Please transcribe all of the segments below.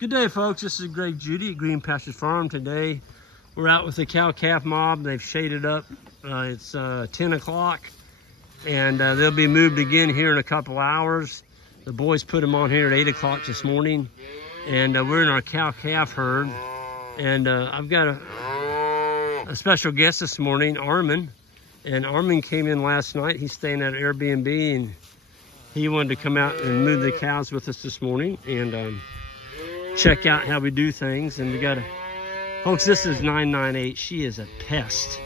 Good day, folks. This is Greg Judy at Green Pastures Farm. Today we're out with the cow-calf mob. They've shaded up. It's 10 o'clock, and they'll be moved again here in a couple hours. The boys put them on here at 8 o'clock this morning, and we're in our cow-calf herd. And I've got a special guest this morning, Armin. And Armin came in last night. He's staying at Airbnb, and he wanted to come out and move the cows with us this morning and check out how we do things. And we got folks, this is 998. She is a pest.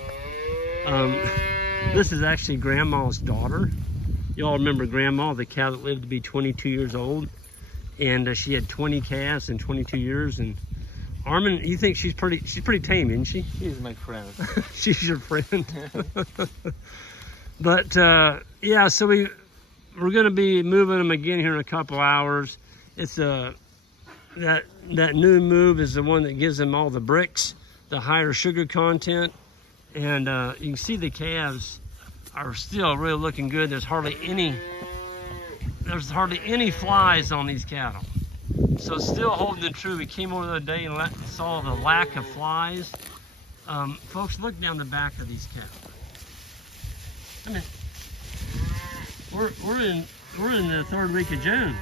This is actually Grandma's daughter. You all remember Grandma, the cow that lived to be 22 years old, and she had 20 calves in 22 years. And Armin, you think she's pretty tame, isn't she? She's my friend. She's your friend. But yeah, so we're going to be moving them again here in a couple hours. It's that new move is the one that gives them all the bricks, the higher sugar content, and you can see the calves are still really looking good. There's hardly any flies on these cattle, so still holding it true. We came over the other day and saw the lack of flies. Folks, look down the back of these cattle. I mean, we're in the third week of June.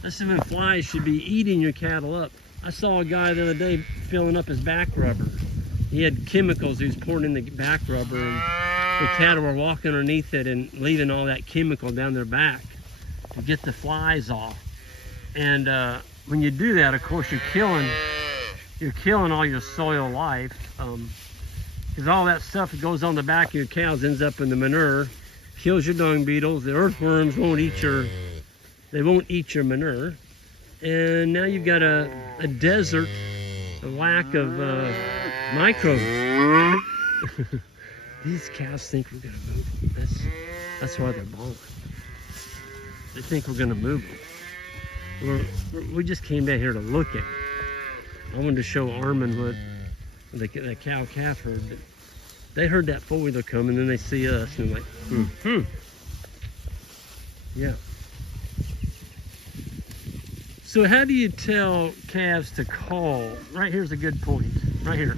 This is when flies should be eating your cattle up. I saw a guy the other day filling up his back rubber. He had chemicals he was pouring in the back rubber, and the cattle were walking underneath it and leaving all that chemical down their back to get the flies off. And when you do that, of course, you're killing all your soil life, because all that stuff that goes on the back of your cows ends up in the manure, kills your dung beetles. The earthworms won't eat your manure, and now you've got a desert, a lack of microbes. These cows think we're gonna move them. That's why they're bawling. They think we're gonna move them. We just came down here to look at it. I wanted to show Armin what the cow-calf herd. They heard that four-wheeler come, and then they see us, and they're like, yeah. So how do you tell calves to call? Right here's a good point, right here.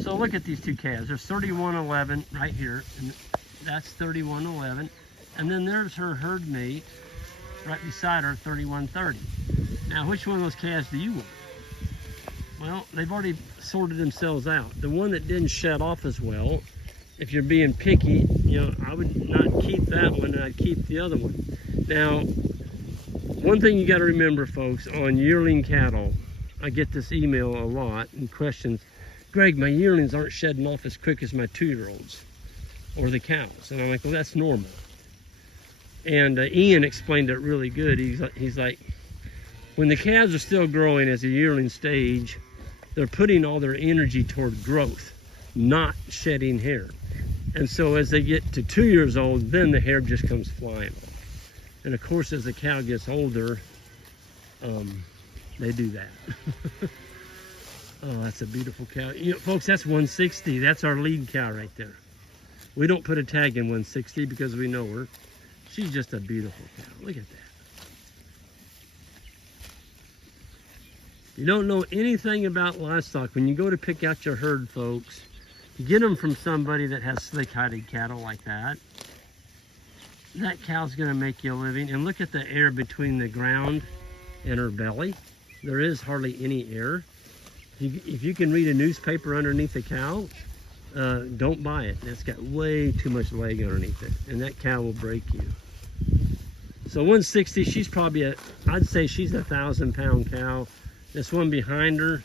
So look at these two calves. There's 3111 right here, and that's 3111. And then there's her herd mate right beside her, 3130. Now, which one of those calves do you want? Well, they've already sorted themselves out. The one that didn't shed off as well, if you're being picky, you know, I would not keep that one, I'd keep the other one. Now, one thing you got to remember, folks, on yearling cattle, I get this email a lot and questions. Greg, my yearlings aren't shedding off as quick as my 2-year-olds or the cows. And I'm like, well, that's normal. And Ian explained it really good. He's like, when the calves are still growing as a yearling stage, they're putting all their energy toward growth, not shedding hair. And so as they get to 2 years old, then the hair just comes flying off. And of course, as the cow gets older, they do that. Oh, that's a beautiful cow. You know, folks, that's 160. That's our lead cow right there. We don't put a tag in 160 because we know her. She's just a beautiful cow. Look at that. You don't know anything about livestock. When you go to pick out your herd, folks, get them from somebody that has slick-hided cattle like that. That cow's gonna make you a living. And look at the air between the ground and her belly. There is hardly any air. If you can read a newspaper underneath a cow, don't buy it. It's got way too much leg underneath it, and that cow will break you. So 160, she's probably I'd say she's a 1,000-pound cow. This one behind her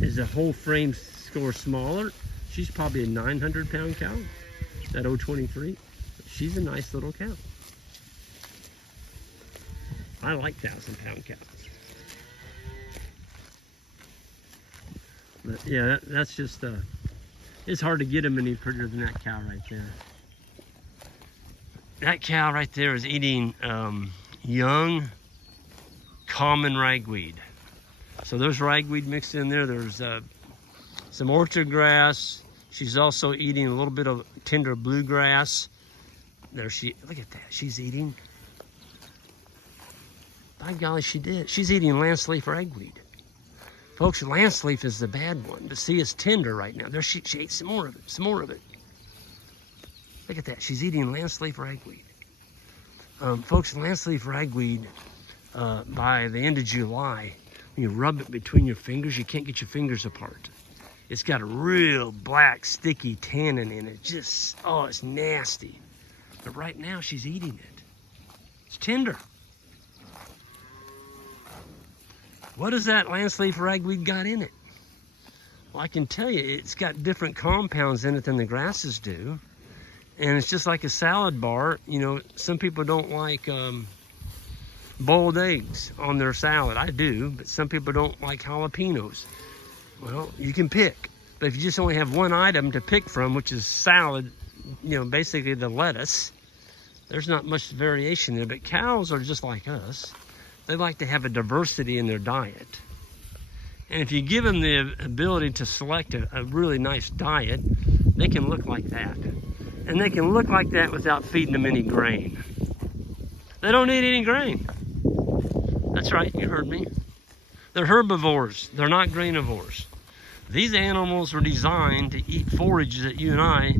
is a whole frame score smaller. She's probably a 900-pound cow, that 023. She's a nice little cow. I like 1,000-pound cows. But yeah, that's just, it's hard to get them any prettier than that cow right there. That cow right there is eating young, common ragweed. So there's ragweed mixed in there. There's some orchard grass. She's also eating a little bit of tender bluegrass. There she, look at that, she's eating. By golly, she did. She's eating lance leaf ragweed. Folks, lance leaf is the bad one, but see, it's tender right now. There, she ate some more of it, some more of it. Look at that, she's eating lance leaf ragweed. Folks, lance leaf ragweed, by the end of July, when you rub it between your fingers, you can't get your fingers apart. It's got a real black, sticky tannin in it. Just, oh, it's nasty. But right now, she's eating it. It's tender. What does that lance leaf ragweed got in it? Well, I can tell you, it's got different compounds in it than the grasses do. And it's just like a salad bar. You know, some people don't like boiled eggs on their salad. I do, but some people don't like jalapenos. Well, you can pick. But if you just only have one item to pick from, which is salad, you know, basically the lettuce, there's not much variation there. But cows are just like us. They like to have a diversity in their diet. And if you give them the ability to select a really nice diet, they can look like that. And they can look like that without feeding them any grain. They don't need any grain. That's right, you heard me. They're herbivores, they're not grainivores. These animals were designed to eat forage that you and I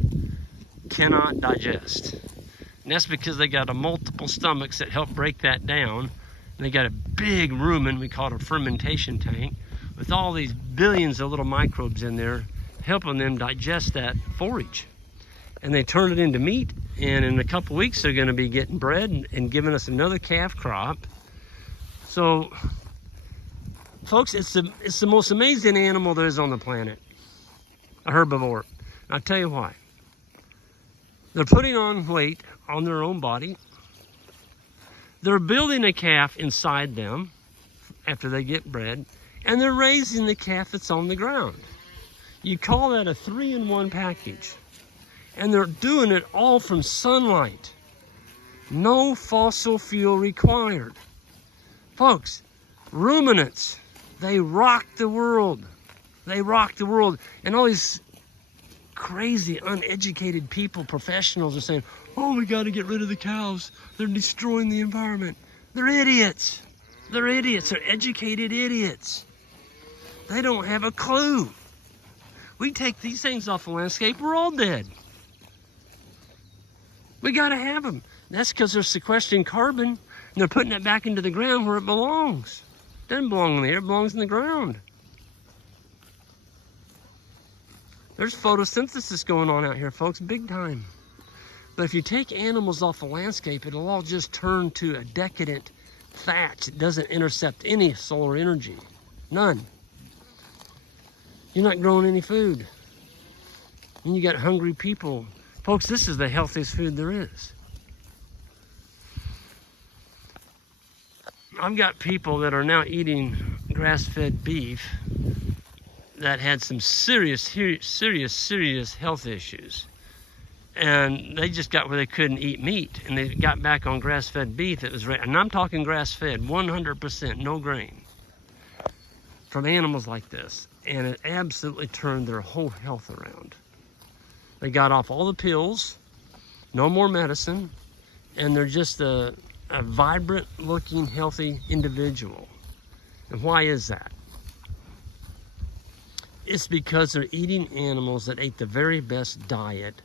cannot digest. And that's because they got multiple stomachs that help break that down. And they got a big rumen, we call it a fermentation tank, with all these billions of little microbes in there, helping them digest that forage. And they turn it into meat, and in a couple weeks they're gonna be getting bred and giving us another calf crop. So, folks, it's the most amazing animal there is on the planet, a herbivore. And I'll tell you why. They're putting on weight on their own body. They're building a calf inside them after they get bred, and they're raising the calf that's on the ground. You call that a 3-in-1 package. And they're doing it all from sunlight. No fossil fuel required. Folks, ruminants, they rock the world. They rock the world. And all these crazy, uneducated people, professionals, are saying, oh, we got to get rid of the cows. They're destroying the environment. They're idiots. They're idiots. They're educated idiots. They don't have a clue. We take these things off the landscape, we're all dead. We got to have them. That's because they're sequestering carbon, and they're putting it back into the ground where it belongs. It doesn't belong in the air, it belongs in the ground. There's photosynthesis going on out here, folks, big time. But if you take animals off the landscape, it'll all just turn to a decadent thatch. It doesn't intercept any solar energy. None. You're not growing any food. And you got hungry people. Folks, this is the healthiest food there is. I've got people that are now eating grass-fed beef that had some serious health issues. And they just got where they couldn't eat meat, and they got back on grass-fed beef that was, and I'm talking grass-fed, 100%, no grain, from animals like this. And it absolutely turned their whole health around. They got off all the pills, no more medicine, and they're just a vibrant looking, healthy individual. And why is that? It's because they're eating animals that ate the very best diet.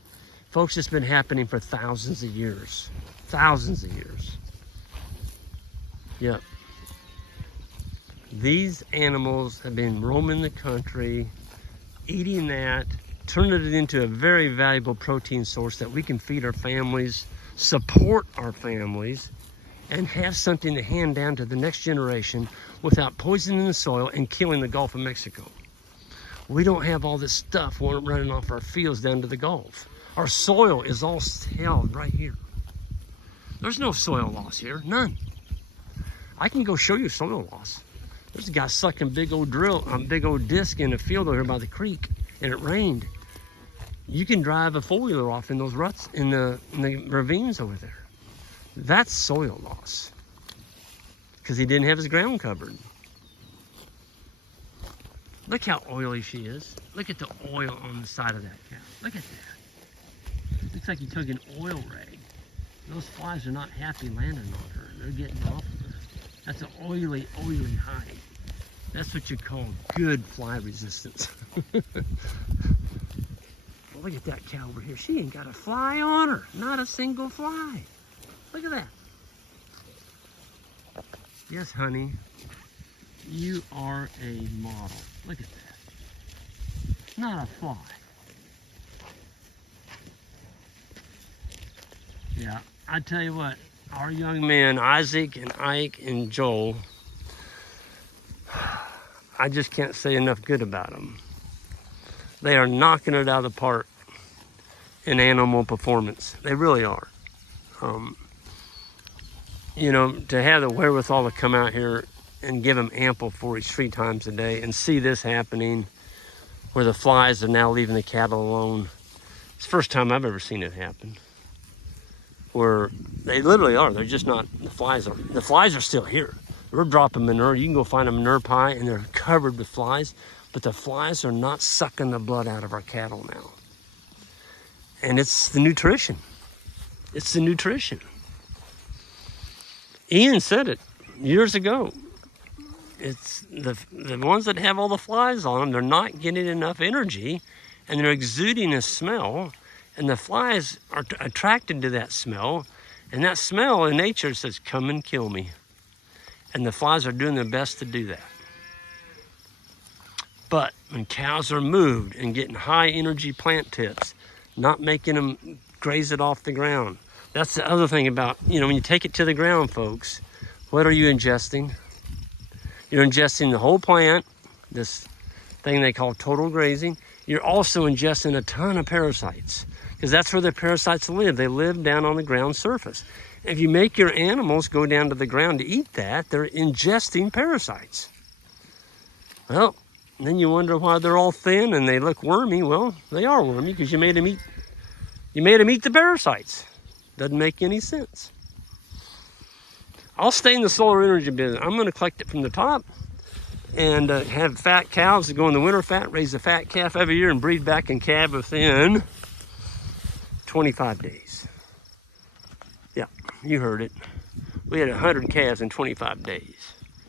Folks, it's been happening for thousands of years. Thousands of years. Yep. These animals have been roaming the country, eating that, turning it into a very valuable protein source that we can feed our families, support our families, and have something to hand down to the next generation without poisoning the soil and killing the Gulf of Mexico. We don't have all this stuff running off our fields down to the Gulf. Our soil is all held right here. There's no soil loss here, none. I can go show you soil loss. There's a guy sucking big old disc in a field over here by the creek, and it rained. You can drive a four-wheeler off in those ruts in the ravines over there. That's soil loss, because he didn't have his ground covered. Look how oily she is. Look at the oil on the side of that cow. Look at that. Looks like he took an oil rag. Those flies are not happy landing on her. They're getting off of her. That's an oily, oily hide. That's what you call good fly resistance. Well, look at that cow over here. She ain't got a fly on her. Not a single fly. Look at that. Yes, honey. You are a model. Look at that. Not a fly. Yeah, I tell you what, our young men, Isaac and Ike and Joel, I just can't say enough good about them. They are knocking it out of the park in animal performance. They really are. You know, to have the wherewithal to come out here and give them ample forage 3 times a day and see this happening where the flies are now leaving the cattle alone. It's the first time I've ever seen it happen. Where they literally are. They're just not, the flies are still here. We're dropping manure. You can go find a manure pie and they're covered with flies, but the flies are not sucking the blood out of our cattle now. And it's the nutrition. It's the nutrition. Ian said it years ago. It's the ones that have all the flies on them, they're not getting enough energy and they're exuding a smell, and the flies are attracted to that smell, and that smell in nature says, come and kill me. And the flies are doing their best to do that. But when cows are moved and getting high energy plant tips, not making them graze it off the ground. That's the other thing about, you know, when you take it to the ground, folks, what are you ingesting? You're ingesting the whole plant, this thing they call total grazing. You're also ingesting a ton of parasites, because that's where the parasites live. They live down on the ground surface. If you make your animals go down to the ground to eat that, they're ingesting parasites. Well, then you wonder why they're all thin and they look wormy. Well, they are wormy because you made them eat the parasites. Doesn't make any sense. I'll stay in the solar energy business. I'm going to collect it from the top and have fat cows that go in the winter fat, raise a fat calf every year and breed back in calf within 25 days. Yeah, you heard it. We had 100 calves in 25 days.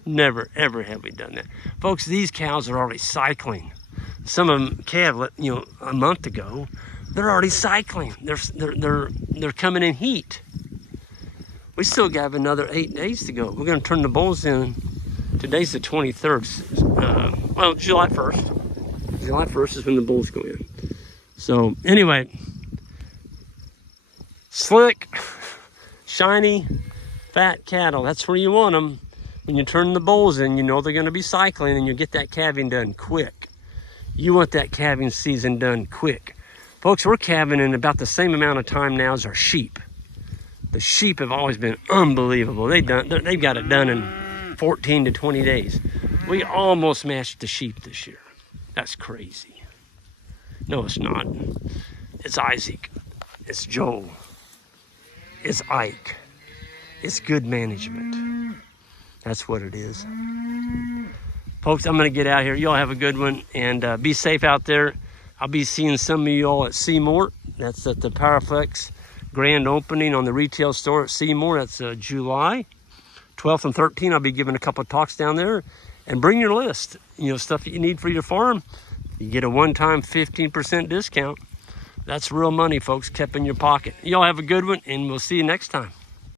Never, ever have we done that. Folks, these cows are already cycling. Some of them calved, you know, a month ago. They're already cycling. They're coming in heat. We still got another 8 days to go. We're going to turn the bulls in. Today's the 23rd. Well, July 1st. July 1st is when the bulls go in. So anyway, slick, shiny, fat cattle. That's where you want them. When you turn the bulls in, you know they're going to be cycling and you get that calving done quick. You want that calving season done quick. Folks, we're calving in about the same amount of time now as our sheep. The sheep have always been unbelievable. They've got it done in 14 to 20 days. We almost matched the sheep this year. That's crazy. No, it's not. It's Isaac. It's Joel. It's Ike. It's good management. That's what it is. Folks, I'm going to get out of here. Y'all have a good one and be safe out there. I'll be seeing some of y'all at Seymour. That's at the Powerflex grand opening on the retail store at Seymour. That's July 12th and 13th. I'll be giving a couple of talks down there. And bring your list, you know, stuff that you need for your farm. You get a one-time 15% discount. That's real money, folks, kept in your pocket. Y'all have a good one, and we'll see you next time.